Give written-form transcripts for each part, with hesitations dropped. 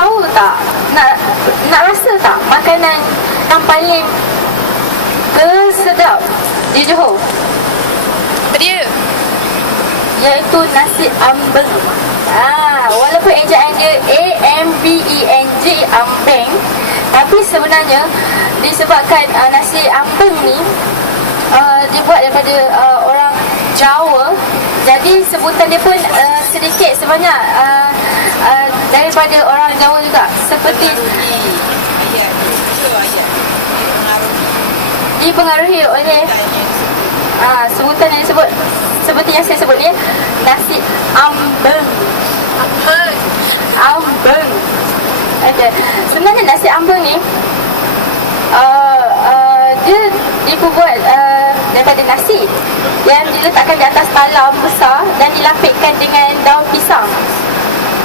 tahu tak, nak rasa tak makanan yang paling sedap di Johor? Apa dia? Iaitu nasi ambeng. Walaupun ejaan dia AMBENG, ambeng, tapi sebenarnya disebabkan nasi ambeng ni dibuat daripada orang Jawa, jadi sebutan dia pun sedikit sebanyak daripada orang Jawa juga, seperti dipengaruhi oleh sebutan yang disebut seperti yang saya sebut ni, nasi ambeng. Ambeng. Okay. Sebenarnya nasi ambeng ni dia dibuat daripada nasi yang diletakkan di atas talam besar dan dilapikkan dengan daun pisang.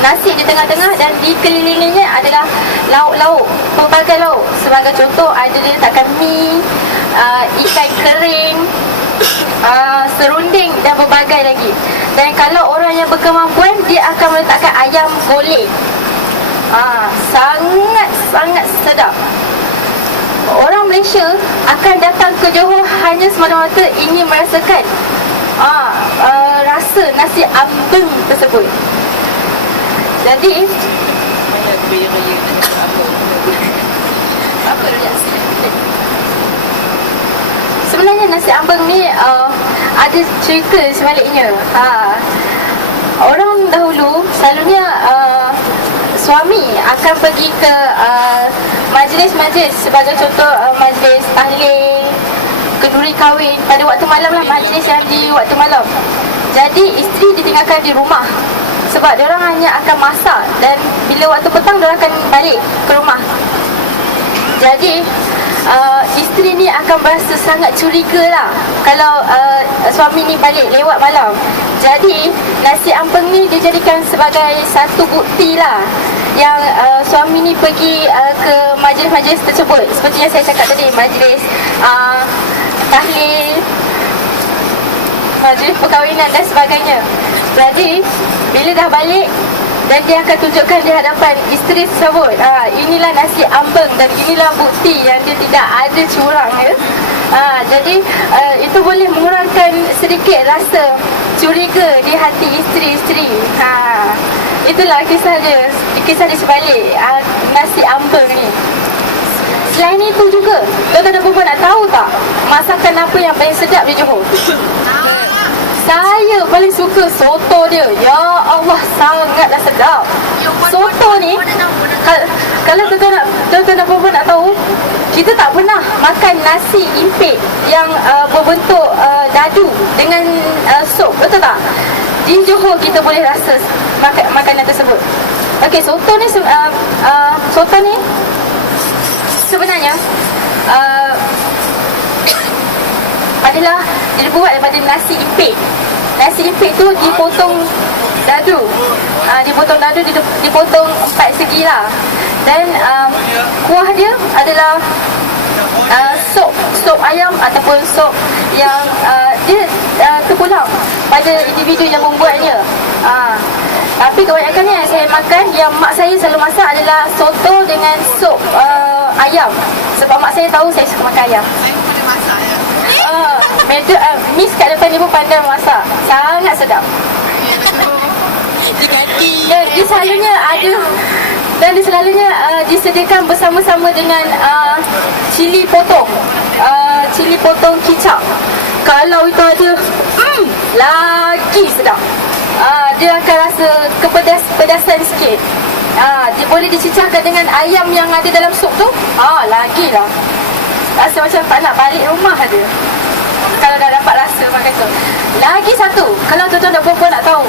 Nasi di tengah-tengah dan dikelilinginya adalah lauk-lauk, pelbagai lauk. Sebagai contoh, ada diletakkan mi, ikan kering, serunding dan berbagai lagi. Dan kalau orang yang berkemampuan, dia akan meletakkan ayam golek. Sangat-sangat sedap. Orang Malaysia akan datang ke Johor hanya semata-mata ingin merasakan rasa nasi ambeng tersebut. Jadi sebenarnya nasi ambeng ni ada cerita sebaliknya. Orang dahulu selalunya suami akan pergi ke majlis-majlis, sebagai contoh majlis tahlil, kenduri kahwin pada waktu malam lah, majlis yang di waktu malam. Jadi isteri ditinggalkan di rumah sebab diorang hanya akan masak, dan bila waktu petang diorang akan balik ke rumah. Jadi isteri ni akan berasa sangat curiga lah kalau suami ni balik lewat malam. Jadi nasi ambeng ni dijadikan sebagai satu bukti lah yang suami ni pergi ke majlis-majlis tersebut. Seperti yang saya cakap tadi, majlis tahlil, majlis perkahwinan dan sebagainya. Jadi bila dah balik, dan dia akan tunjukkan di hadapan isteri tersebut, inilah nasi ambeng dan inilah bukti yang dia tidak ada curang, ya. Jadi itu boleh mengurangkan sedikit rasa curiga di hati isteri-isteri. Itulah kisah dia di sebalik nasi ambeng ni. Selain itu juga, tuan-tuan dan puan nak tahu tak masakan apa yang paling sedap di Johor? Saya paling suka soto dia. Ya Allah, sangatlah sedap. Soto ni, kalau tuan-tuan dan puan nak tahu, kita tak pernah makan nasi impit yang berbentuk dadu dengan sup, betul tak? Di Johor kita boleh rasa makanan tersebut. Okey, soto ni sebenarnya adalah dibuat daripada nasi impit. Nasi impit tu dipotong dadu, dipotong 4 segi lah. Dan kuah dia adalah sup ayam ataupun sup yang dia terpulang pada individu yang membuatnya. Tapi kebanyakannya yang saya makan, yang mak saya selalu masak adalah soto dengan sup ayam. Sebab mak saya tahu saya suka makan ayam. Miss kat depan ni pun pandai masak. Sangat sedap. Dan dia selalunya ada, dan dia selalunya disediakan bersama-sama dengan cili potong, cili potong kicap. Kalau itu ada, lagi sedap. Dia akan rasa kepedasan sikit. Dia boleh dicicahkan dengan ayam yang ada dalam sup tu. Lagi lah. Rasa macam tak nak balik rumah ada kalau dah dapat rasa makan tu. Lagi satu, kalau tuan-tuan dan puan-puan nak tahu,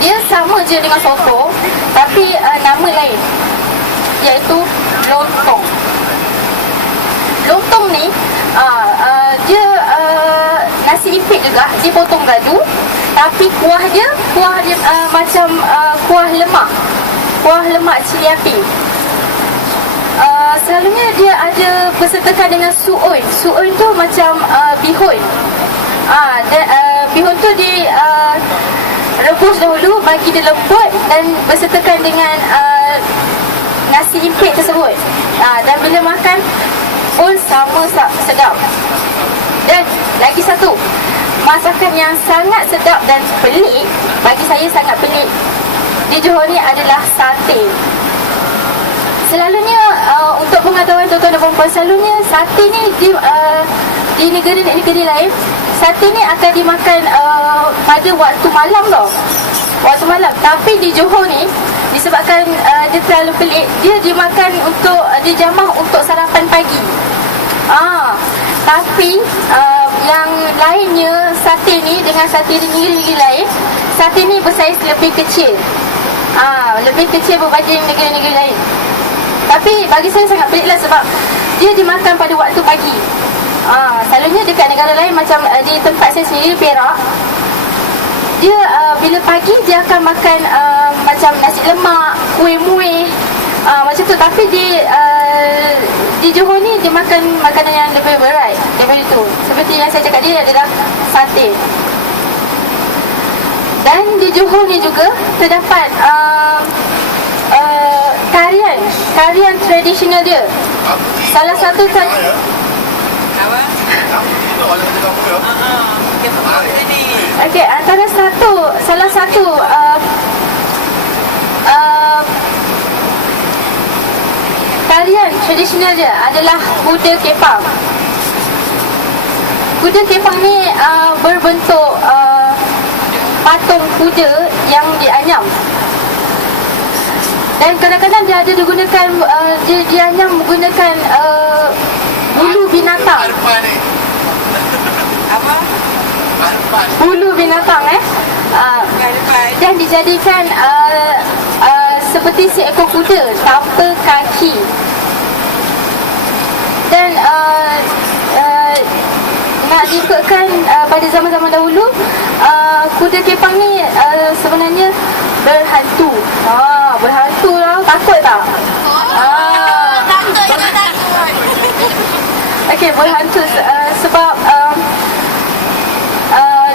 dia sama je dengan soto, tapi nama lain, iaitu lontong. Lontong ni dia nasi impit juga, dipotong dadu, tapi kuah dia macam kuah lemak cili api. Selalunya dia ada bersertakan dengan suun. Suun tu macam bihun. Bihun tu rebus dahulu bagi dia lembut, dan bersertakan dengan nasi impit tersebut. Dan bila makan pun sama sedap. Dan lagi satu, masakan yang sangat sedap dan pelik, bagi saya sangat pelik di Johor ni adalah sate. Selalunya untuk pengetahuan tuan-tuan dan puan-puan, selalunya sate ni di negara-negara lain, sate ni akan dimakan pada waktu malam tau. Waktu malam. Tapi di Johor ni, disebabkan dia terlalu pelik, dia dimakan untuk dijamah untuk sarapan pagi. Tapi yang lainnya, sate ni dengan sate di negara-negara lain, sate ni bersaiz lebih kecil. Lebih kecil berbanding negara-negara lain. Tapi bagi saya sangat pelik lah sebab dia dimakan pada waktu pagi. Selalunya dekat negara lain, macam di tempat saya sendiri, Perak, dia bila pagi dia akan makan macam nasi lemak, kuih muih, macam tu. Tapi di Johor ni dia makan makanan yang lebih berat daripada itu. Seperti yang saya cakap, dia adalah sate. Dan di Johor ni juga terdapat tarian tradisional dia. Salah satu antara salah satu tarian tradisional dia adalah kuda kepang. Kuda kepang ni berbentuk patung kuda yang dianyam. Dan kadang-kadang dia ada digunakan, dianyam menggunakan bulu binatang. Bulu binatang dan dijadikan seperti seekor kuda tanpa kaki. Dan nak diikutkan pada zaman-zaman dahulu, kuda kepang ni sebenarnya berhantu. Berhantu lah, takut tak? Takut. Okey, berhantu sebab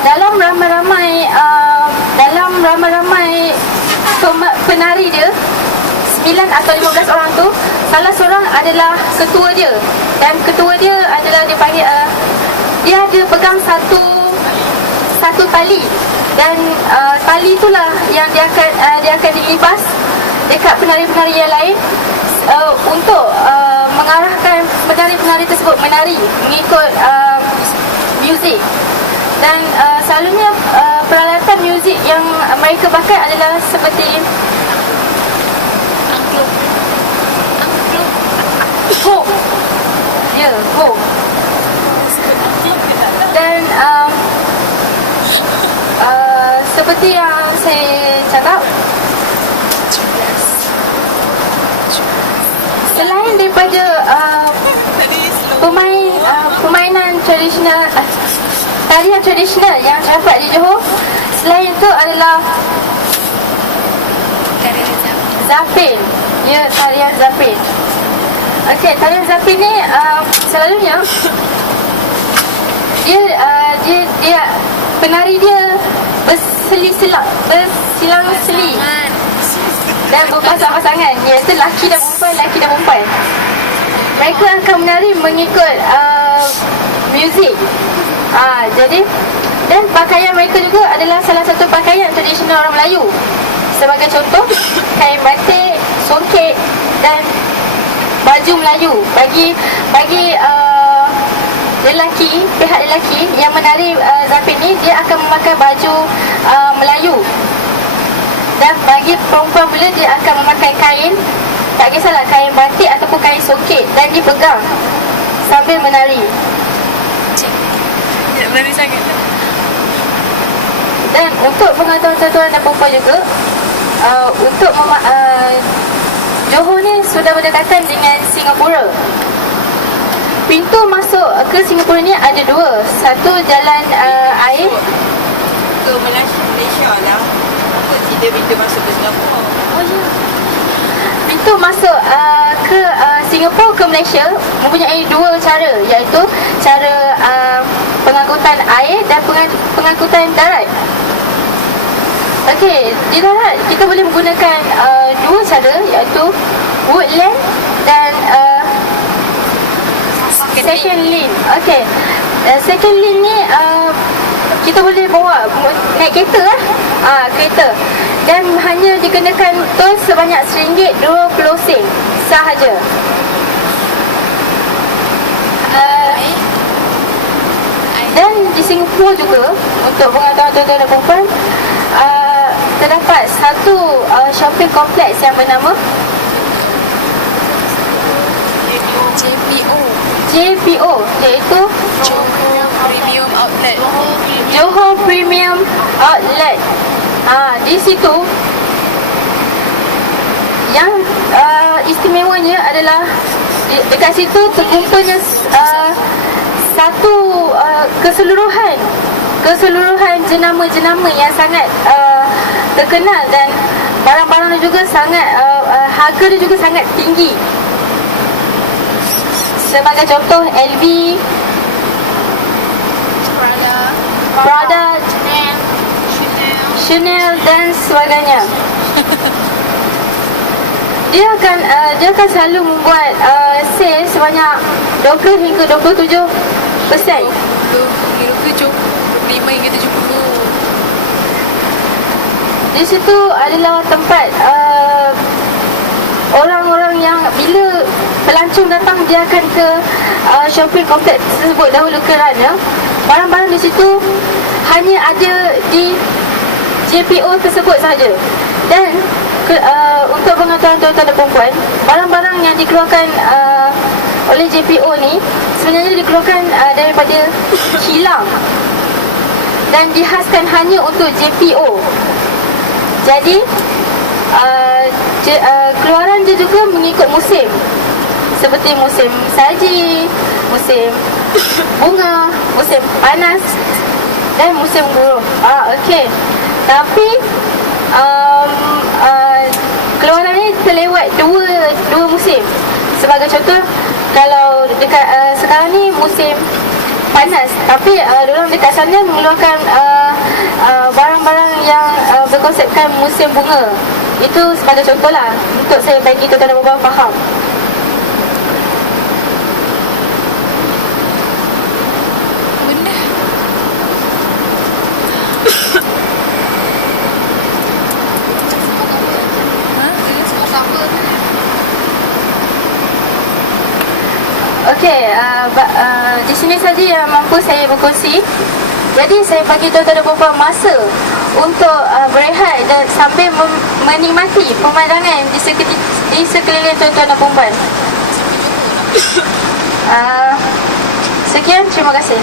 dalam ramai-ramai penari dia, 9 atau 15 orang tu, salah seorang adalah ketua dia. Dan ketua dia adalah dipanggil, dia ada pegang satu tali. Dan tali itulah yang dia akan dilipas dekat penari-penari yang lain untuk mengarahkan penari-penari tersebut menari mengikut muzik. Dan selalunya peralatan muzik yang mereka pakai adalah seperti gong. Gong. Dan seperti yang saya cakap, selain daripada permainan tradisional, tarian tradisional yang terdapat di Johor, selain itu adalah zapin. Ya, tarian zapin. Okey, tarian zapin ni selalunya dia penari dia bersilang-seli dan berpasang-pasangan, iaitu lelaki dan perempuan. Mereka akan menari mengikut muzik. Jadi, dan pakaian mereka juga adalah salah satu pakaian tradisional orang Melayu. Sebagai contoh, kain batik, songket dan baju Melayu. Bagi pihak lelaki yang menari zapin ni, dia akan memakai baju Melayu. Dan bagi perempuan pula, dia akan memakai kain, tak kisahlah kain batik ataupun kain songket, dan dipegang sambil menari. Menari sangat. Dan untuk pengetahuan tuan-tuan dan perempuan juga, untuk Johor ni sudah berdekatan dengan Singapura. Pintu masuk ke Singapura ni ada dua. Satu jalan air Ke Malaysia lah. Apa tidak pintu masuk ke Singapura? Oh ya. Pintu masuk ke Singapura ke Malaysia mempunyai dua cara, iaitu cara pengangkutan air dan pengangkutan darat. Okey, di darat kita boleh menggunakan dua cara, iaitu woodland second lane. Okey. Second lane ni kita boleh bawa naik kereta kereta. Dan hanya dikenakan tol sebanyak RM1.20 sahaja. Dan di Singapura juga, untuk pengetahuan tuan-tuan dan puan-puan, terdapat satu shopping kompleks yang bernama JPO, iaitu Johor Premium Outlet. Di situ yang istimewanya adalah dekat situ terkumpulnya satu keseluruhan jenama-jenama yang sangat terkenal, dan barang-barang dia juga sangat harga dia juga sangat tinggi. Sebagai contoh, LV, Prada, Chanel dan sebagainya. Dia akan selalu membuat sale sebanyak 20 hingga 27%. 5 hingga 70. Di situ adalah tempat orang-orang yang bila pelancong datang, dia akan ke shopping kompleks tersebut dahulu, kerana barang-barang di situ hanya ada di JPO tersebut sahaja. Dan untuk pengetahuan tuan-tuan dan puan-puan, barang-barang yang dikeluarkan oleh JPO ni sebenarnya dikeluarkan daripada kilang dan dihaskan hanya untuk JPO. Jadi keluaran dia juga mengikut musim, seperti musim salji, musim bunga, musim panas dan musim guruh. Okey. Tapi keluaran ni terlewat dua musim. Sebagai contoh, kalau dekat sekarang ni musim panas, tapi diorang dekat sana mengeluarkan barang-barang yang berkonsepkan musim bunga. Itu sebagai contoh lah, untuk saya bagi tuan-tuan dan puan faham. Okey, di sini saja yang mampu saya berkongsi. Jadi saya bagi tuan-tuan dan puan masa untuk berehat dan sambil menikmati pemandangan di sekeliling tuan-tuan dan puan. Sekian, terima kasih.